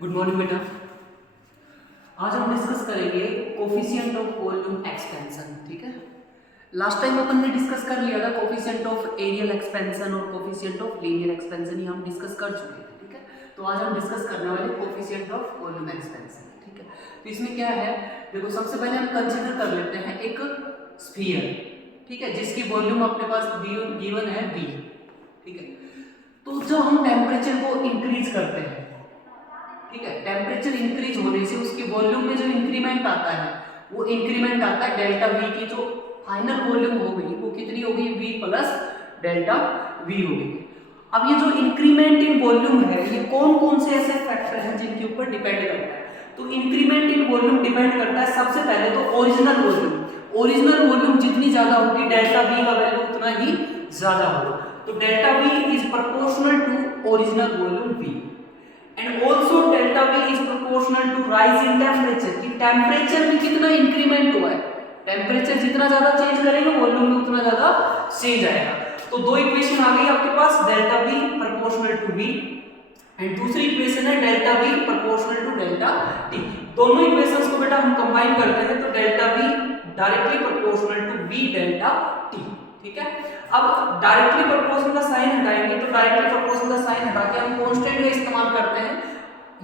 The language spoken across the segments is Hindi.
गुड मॉर्निंग बेटा। आज हम डिस्कस करेंगे कोफिशिएंट ऑफ वॉल्यूम एक्सपेंशन। ठीक है, लास्ट टाइम अपन ने डिस्कस कर लिया था कोफिशिएंट ऑफ एरियल एक्सपेंशन और कोफिशिएंट ऑफ लीनियर एक्सपेंशन, ये हम डिस्कस कर चुके थे। ठीक है, तो आज हम डिस्कस करने वाले कोफिशिएंट ऑफ वॉल्यूम एक्सपेंशन। ठीक है, तो इसमें क्या है, देखो सबसे पहले हम कंसीडर कर लेते हैं एक स्फीयर, ठीक है, जिसकी वॉल्यूम अपने पास गिवन है v। ठीक है, तो जब हम टेम्परेचर को इंक्रीज करते हैं, ठीक है, टेम्परेचर इंक्रीज होने से उसकी वॉल्यूम में जो इंक्रीमेंट आता है वो इंक्रीमेंट आता है डेल्टा वी की। जो फाइनल वॉल्यूम हो गई वो कितनी हो गई, v प्लस डेल्टा वी हो गई। अब ये जो इंक्रीमेंट इन वॉल्यूम है ये कौन कौन से ऐसे फैक्टर हैं जिनके ऊपर डिपेंड करता है। तो इंक्रीमेंट इन वॉल्यूम डिपेंड करता है सबसे पहले तो ओरिजिनल वॉल्यूम। ओरिजिनल वॉल्यूम जितनी ज्यादा होगी डेल्टा वी का वैल्यू उतना ही ज्यादा होगा। तो delta V is proportional to original volume v and also delta v is proportional to rise in temperature। कि टेम्परेचर में कितना इंक्रीमेंट हुआ है, टेम्परेचर जितना ज्यादा चेंज करेंगे वॉल्यूम में उतना ज्यादा चेंज आएगा। तो दो इक्वेशन आ गई आपके पास, delta v proportional to v and दूसरी इक्वेशन है delta v proportional to delta t। दोनों इक्वेशंस को बेटा हम कंबाइन करते हैं तो delta v directly proportional to v delta t। ठीक है, अब डायरेक्टली प्रोपोर्शनल का साइन हटाएंगे तो डायरेक्टली प्रोपोर्शनल का साइन हटा के हम कांस्टेंट का इस्तेमाल करते हैं,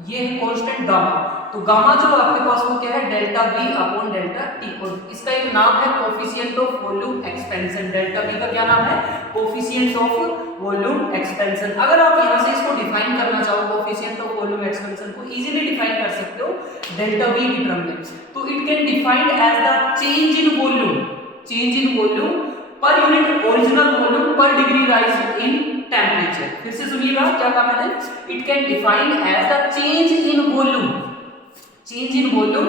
ये है कांस्टेंट गामा। तो गामा जो आपके पास वो क्या है, delta v upon delta t। और इसका एक नाम है coefficient of volume expansion. Delta v का क्या नाम है, कोफिशिएंट ऑफ वॉल्यूम एक्सपेंशन। अगर आप यहां से इसको डिफाइन करना चाहो कोफिशिएंट ऑफ वॉल्यूम एक्सपेंशन को इजीली डिफाइन कर सकते हो डेल्टा v की टर्म में। तो it can defined as the change in volume, change in volume per unit original volume per degree rise in temperature. फिर से सुनिएगा क्या कहा मैंने, it can define as the change in volume, change in volume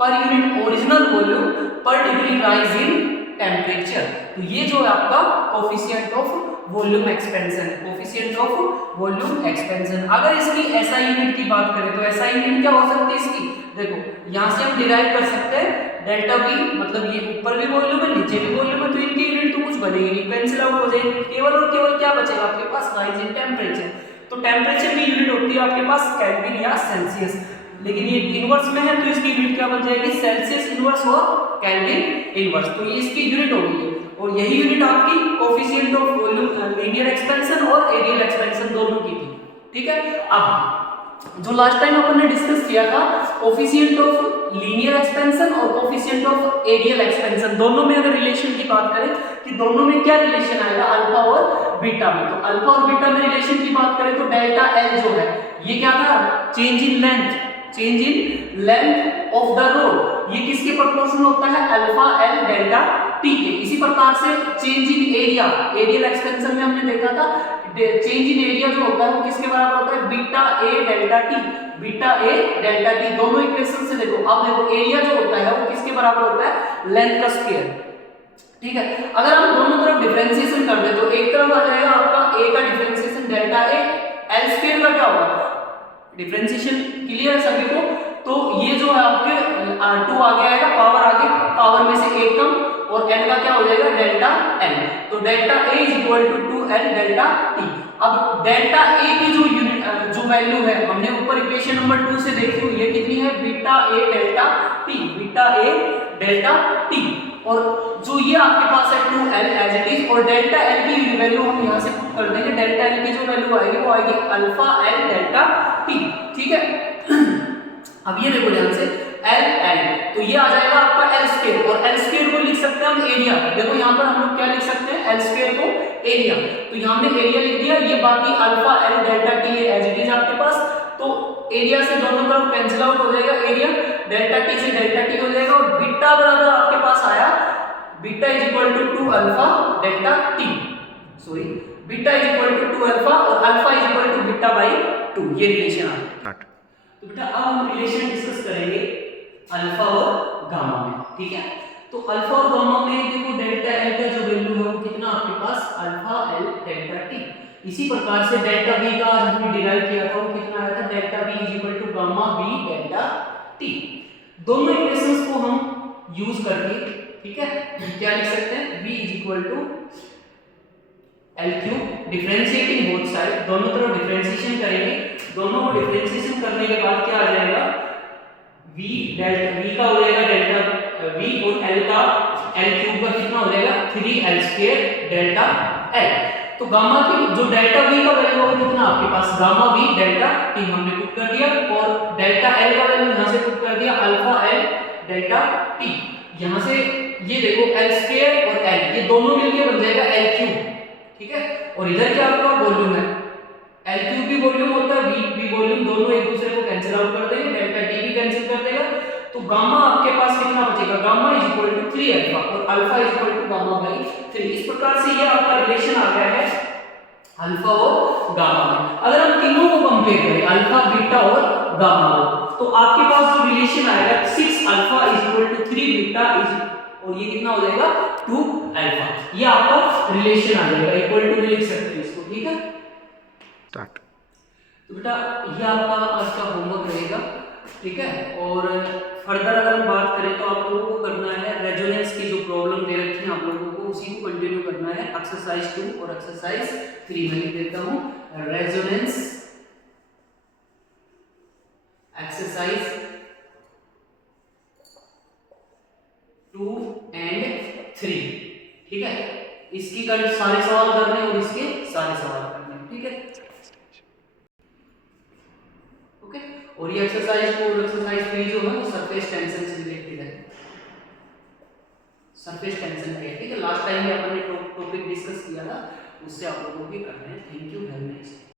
per unit original volume per degree rise in temperature. तो ये जो है आपका coefficient of volume expansion, coefficient of volume expansion. अगर इसकी एसआई यूनिट की बात करें तो एसआई यूनिट क्या हो सकती है इसकी, देखो यहां से हम डिराइव कर सकते हैं डेल्टा v, मतलब ये ऊपर भी वॉल्यूम है नीचे भी वॉल्यूम है, तो इनकी यूनिट तो कुछ बनेगी नहीं, कैंसिल आउट हो जाएगी। केवल और केवल क्या बचेगा आपके पास, राइज इन टेम्परेचर। तो टेम्परेचर की यूनिट होती है आपके पास केल्विन या सेल्सियस, लेकिन ये इनवर्स में है तो इसकी यूनिट क्या बन जाएगी, सेल्सियस इनवर्स और केल्विन इनवर्स। तो ये इसकी यूनिट होगी और यही यूनिट आपकी coefficient of volume linear expansion और एरियल एक्सपेंशन दोनों की थी। ठीक है, अब जो लास्ट टाइम अपन ने डिस्कस किया था कोफिशिएंट ऑफ लीनियर एक्सपेंशन और कोफिशिएंट ऑफ एरियल एक्सपेंशन, दोनों में अगर रिलेशन की बात करें कि दोनों में क्या रिलेशन आएगा अल्फा और बीटा में। तो अल्फा और बीटा में रिलेशन की बात करें तो डेल्टा एल जो है ये क्या था, change in length, change in length of the road, ये किसके प्रोपोर्शनल होता है, अल्फा एल डेल्टा टी के। इसी प्रकार से change in area, areal expansion में हमने देखा था चेंज इन एरिया जो होता है वो किसके बराबर होता है, beta A delta T, beta A delta T. दोनों इक्वेशन से देखो, अब देखो एरिया जो होता है वो किसके बराबर होता है, लेंथ का स्क्वायर। ठीक है, अगर हम दोनों तरफ डिफरेंशिएशन कर दे तो एक तरफ आ जाएगा आपका ए का differentiation delta A, L square का क्या होगा, डिफरेंशिएशन क्लियर है सभी को। तो ये जो है आपके 2 आगे आएगा, पावर आगे, पावर में से एक कम और n का क्या हो जाएगा डेल्टा n। तो delta a is equal to 2l delta t। अब डेल्टा a की जो यूनिट जो वैल्यू है हमने ऊपर इक्वेशन नंबर 2 से देखी हुई है कितनी है, beta a delta t, beta a delta t। और जो ये आपके पास है 2l एज इट इज, और डेल्टा l की वैल्यू हम यहां से पुट कर देंगे, डेल्टा l की जो वैल्यू आएगी वो आएगी अल्फा l डेल्टा t। ठीक है, अब ये देखो ध्यान से एल एल, तो ये आ जाएगा आपका एल स्क्वायर, और एल स्क्वायर को लिख सकते हैं हम एरिया। देखो यहाँ पर हम लोग क्या लिख सकते हैं, एल स्क्वायर को एरिया, तो यहाँ हमने एरिया लिख दिया। ये बाकी alpha L delta T as it is आपके पास, तो एरिया से दोनों तरफ कैंसिल आउट हो जाएगा, एरिया डेल्टा टी से डेल्टा टी हो जाएगा, और बीटा बराबर आपके पास आया beta is equal to 2 alpha delta T, sorry beta is equal to 2 alpha और alpha is equal to beta by 2, ये रिलेशन आ गया। तो बेटा अब हम रिलेशन डिस्कस करेंगे अल्फा और गामा में। ठीक है, तो अल्फा और गामा में देखो डेल्टा एल का जो वैल्यू है वो कितना आपके पास, अल्फा एल डेल्टा टी। इसी प्रकार से डेल्टा वी का आज हमने डिराइव किया था वो कितना आया था, delta V is equal to gamma V delta T. दोनों इक्वेशंस को हम यूज करके, ठीक है, क्या लिख सकते हैं, v is equal to L cube, differentiating both side, दोनों तरफ डिफरेंशिएशन करेंगे दोनों को डिफरेंशिएशन करने के बाद क्या आ जाएगा, v डेल्टा v का हो जाएगा डेल्टा v और l का l क्यूब का कितना हो जाएगा 3l स्क्वायर डेल्टा l। तो गामा की जो डेल्टा v का वैल्यू होगा कितना आपके पास, गामा v डेल्टा t हमने पुट कर दिया और डेल्टा l का वैल्यू यहां से पुट कर दिया अल्फा l डेल्टा t। यहां से ये देखो l स्क्वायर और l ये दोनों मिलके बन जाएगा l क्यूब, ठीक है। और इधर क्या आपका वॉल्यूम है, l क्यूब भी वॉल्यूम होता है, v भी वॉल्यूम, दोनों एक दूसरे को कैंसिल आउट कर देंगे, डेल्टा t भी कैंसिल कर देगा। तो गामा आपके पास कितना बचेगा, gamma is equal to 3 alpha और alpha is equal to gamma by 3। इस प्रकार से ये आपका रिलेशन आ गया है अल्फा और गामा में। अगर हम तीनों को कंपेयर करें अल्फा बीटा और गामा को, तो आपके पास जो रिलेशन आएगा 6 alpha is equal to 3 beta is, और ये कितना हो जाएगा 2 अल्फा। ये आपका रिलेशन आ जाएगा, इक्वल टू भी लिख सकते हैं इसको, ठीक है। स्टार्ट। तो बेटा ये आपका आज का होमवर्क रहेगा, ठीक है। और फर्दर अगर हम बात करें तो आप लोगों को करना है रेजोनेंस की जो प्रॉब्लम दे रखी है आप लोगों को उसी को कंटिन्यू करना है, एक्सरसाइज 2 और एक्सरसाइज 3 में लिख देता हूं, रेजोनेंस एक्सरसाइज 2 एंड 3, ठीक है। इसकी कल सारे सवाल करने और इसके सारे सवाल करने, ठीक है, ओके। और ये एक्सरसाइज 2 और एक्सरसाइज 3 जो है वो सरफेस टेंशन से रिलेटेड है, सरफेस टेंशन के, ठीक है। लास्ट टाइम भी अपन ने टॉपिक डिस्कस किया था, उससे आप लोगों को भी करना है। Thank you very much.